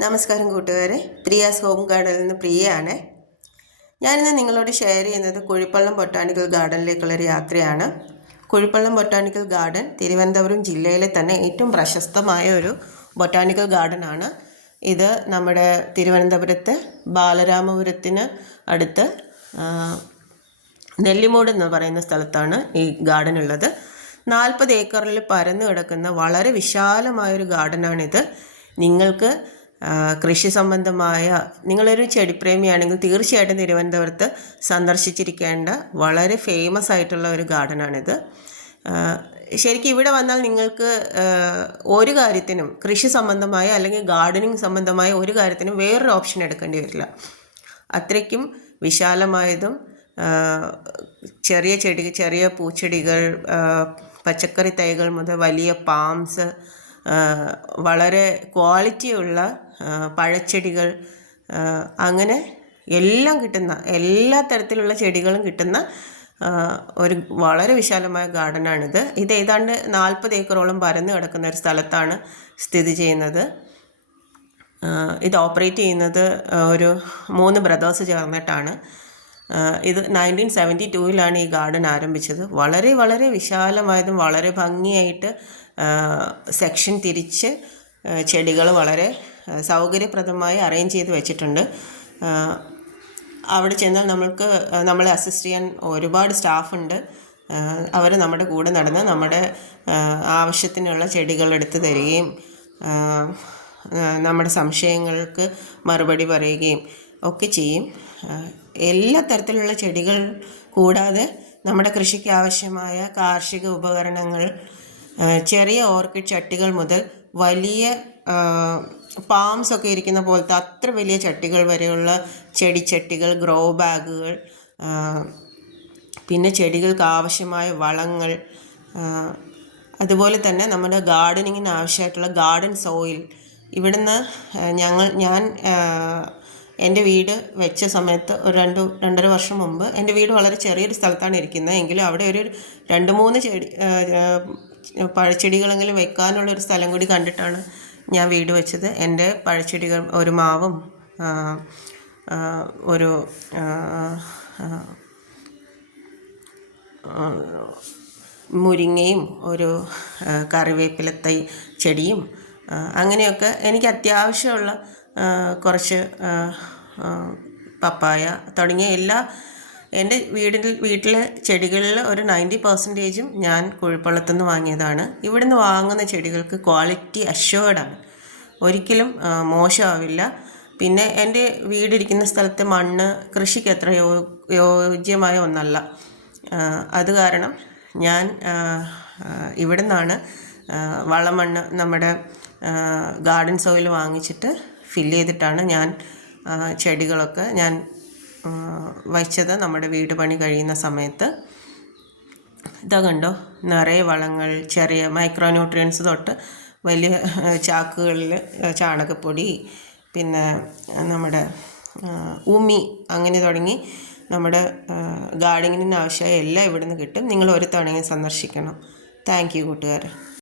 നമസ്കാരം കൂട്ടുകാരെ. പ്രിയാസ് ഹോം ഗാർഡനിൽ നിന്ന് പ്രിയയാണ്. ഞാനിന്ന് നിങ്ങളോട് ഷെയർ ചെയ്യുന്നത് കുഴിപ്പള്ളം ബൊട്ടാണിക്കൽ ഗാർഡനിലേക്കുള്ളൊരു യാത്രയാണ്. കുഴിപ്പള്ളം ബൊട്ടാണിക്കൽ ഗാർഡൻ തിരുവനന്തപുരം ജില്ലയിലെ തന്നെ ഏറ്റവും പ്രശസ്തമായ ഒരു ബൊട്ടാണിക്കൽ ഗാർഡൻ ആണ് ഇത് നമ്മുടെ തിരുവനന്തപുരത്ത് ബാലരാമപുരത്തിന് അടുത്ത് നെല്ലിമൂട് എന്ന് പറയുന്ന സ്ഥലത്താണ് ഈ ഗാർഡൻ ഉള്ളത് നാൽപ്പത് ഏക്കറിൽ പരന്നു കിടക്കുന്ന വളരെ വിശാലമായൊരു ഗാർഡനാണിത്. നിങ്ങൾക്ക് കൃഷി സംബന്ധമായ നിങ്ങളൊരു ചെടിപ്രേമിയാണെങ്കിൽ തീർച്ചയായിട്ടും തിരുവനന്തപുരത്ത് സന്ദർശിച്ചിരിക്കേണ്ട വളരെ ഫേമസ് ആയിട്ടുള്ള ഒരു ഗാർഡനാണിത്. ശരിക്കും ഇവിടെ വന്നാൽ നിങ്ങൾക്ക് ഒരു കാര്യത്തിനും കൃഷി സംബന്ധമായ അല്ലെങ്കിൽ ഗാർഡനിങ് സംബന്ധമായ ഒരു കാര്യത്തിനും വേറൊരു ഓപ്ഷൻ എടുക്കേണ്ടി വരില്ല. അത്രയ്ക്കും വിശാലമായതും ചെറിയ ചെടി ചെറിയ പൂച്ചെടികൾ പച്ചക്കറി തൈകൾ മുതൽ വലിയ പാംസ് വളരെ ക്വാളിറ്റിയുള്ള പഴച്ചെടികൾ അങ്ങനെ എല്ലാം കിട്ടുന്ന എല്ലാ തരത്തിലുള്ള ചെടികളും കിട്ടുന്ന ഒരു വളരെ വിശാലമായ ഗാർഡനാണിത്. ഇത് ഏതാണ്ട് നാൽപ്പത് ഏക്കറോളം പരന്നു കിടക്കുന്ന ഒരു സ്ഥലത്താണ് സ്ഥിതി ചെയ്യുന്നത്. ഇത് ഓപ്പറേറ്റ് ചെയ്യുന്നത് ഒരു മൂന്ന് ബ്രദേഴ്സ് ചേർന്നിട്ടാണ്. ഇത് നയന്റീൻ സെവന്റി ടൂവിലാണ് ഈ ഗാർഡൻ ആരംഭിച്ചത്. വളരെ വളരെ വിശാലമായതും വളരെ ഭംഗിയായിട്ട് സെക്ഷൻ തിരിച്ച് ചെടികൾ വളരെ സൗകര്യപ്രദമായി അറേഞ്ച് ചെയ്ത് വെച്ചിട്ടുണ്ട്. അവിടെ ചെന്നാൽ നമ്മൾക്ക് നമ്മളെ അസിസ്റ്റ് ചെയ്യാൻ ഒരുപാട് സ്റ്റാഫുണ്ട് അവർ നമ്മുടെ കൂടെ നടന്ന് നമ്മുടെ ആവശ്യത്തിനുള്ള ചെടികൾ എടുത്തു തരികയും നമ്മുടെ സംശയങ്ങൾക്ക് മറുപടി പറയുകയും ഒക്കെ ചെയ്യും. എല്ലാ തരത്തിലുള്ള ചെടികൾ കൂടാതെ നമ്മുടെ കൃഷിക്ക് ആവശ്യമായ കാർഷിക ഉപകരണങ്ങൾ ചെറിയ ഓർക്കിഡ് ചട്ടികൾ മുതൽ വലിയ പാംസ് ഒക്കെ ഇരിക്കുന്ന പോലത്തെ അത്ര വലിയ ചട്ടികൾ വരെയുള്ള ചെടിച്ചട്ടികൾ ഗ്രോ ബാഗുകൾ പിന്നെ ചെടികൾക്ക് ആവശ്യമായ വളങ്ങൾ അതുപോലെ തന്നെ നമ്മുടെ ഗാർഡനിങ്ങിന് ആവശ്യമായിട്ടുള്ള ഗാർഡൻ സോയിൽ. ഇവിടുന്ന് ഞങ്ങൾ ഞാൻ എന്റെ വീട് വെച്ച സമയത്ത് ഒരു രണ്ട് രണ്ടര വർഷം മുമ്പ് എന്റെ വീട് വളരെ ചെറിയൊരു സ്ഥലത്താണ് ഇരിക്കുന്നത്. എങ്കിലും അവിടെ ഒരു രണ്ട് മൂന്ന് ചെടി പഴച്ചെടികളെങ്കിലും വെക്കാനുള്ള ഒരു സ്ഥലം കൂടി കണ്ടിട്ടാണ് ഞാൻ വീട് വെച്ചത്. എന്റെ പഴച്ചെടികൾ ഒരു മാവും ഒരു മുരിങ്ങയും ഒരു കറിവേപ്പിലത്തൈ ചെടിയും അങ്ങനെയൊക്കെ എനിക്ക് അത്യാവശ്യമുള്ള കുറച്ച് പപ്പായ തുടങ്ങിയ എല്ലാ എന്റെ വീടിൽ വീട്ടിലെ ചെടികളിൽ ഒരു നയന്റി പെർസെന്റേജും ഞാൻ കുഴിപ്പള്ളത്തു നിന്ന് വാങ്ങിയതാണ്. ഇവിടുന്ന് വാങ്ങുന്ന ചെടികൾക്ക് ക്വാളിറ്റി അഷ്വേർഡാണ്. ഒരിക്കലും മോശമാവില്ല. പിന്നെ എന്റെ വീടിരിക്കുന്ന സ്ഥലത്തെ മണ്ണ് കൃഷിക്ക് അത്ര യോ യോജ്യമായ ഒന്നല്ല. അത് കാരണം ഞാൻ ഇവിടെ നിന്നാണ് വളമണ്ണ് നമ്മുടെ ഗാർഡൻ സോയിൽ വാങ്ങിച്ചിട്ട് ഫില്ല് ചെയ്തിട്ടാണ് ഞാൻ ചെടികളൊക്കെ ഞാൻ വച്ചത് നമ്മുടെ വീട് പണി കഴിയുന്ന സമയത്ത്. ഇതാ കണ്ടോ? നിറയെ വളങ്ങൾ ചെറിയ മൈക്രോ ന്യൂട്രിയൻസ് തൊട്ട് വലിയ ചാക്കുകളിൽ ചാണകപ്പൊടി പിന്നെ നമ്മുടെ ഉമി അങ്ങനെ തുടങ്ങി നമ്മുടെ ഗാർഡനിങ്ങിന് ആവശ്യമായ എല്ലാം ഇവിടുന്ന് കിട്ടും. നിങ്ങൾ ഒരു തവണയും സന്ദർശിക്കണം. താങ്ക് യു കൂട്ടുകാരെ.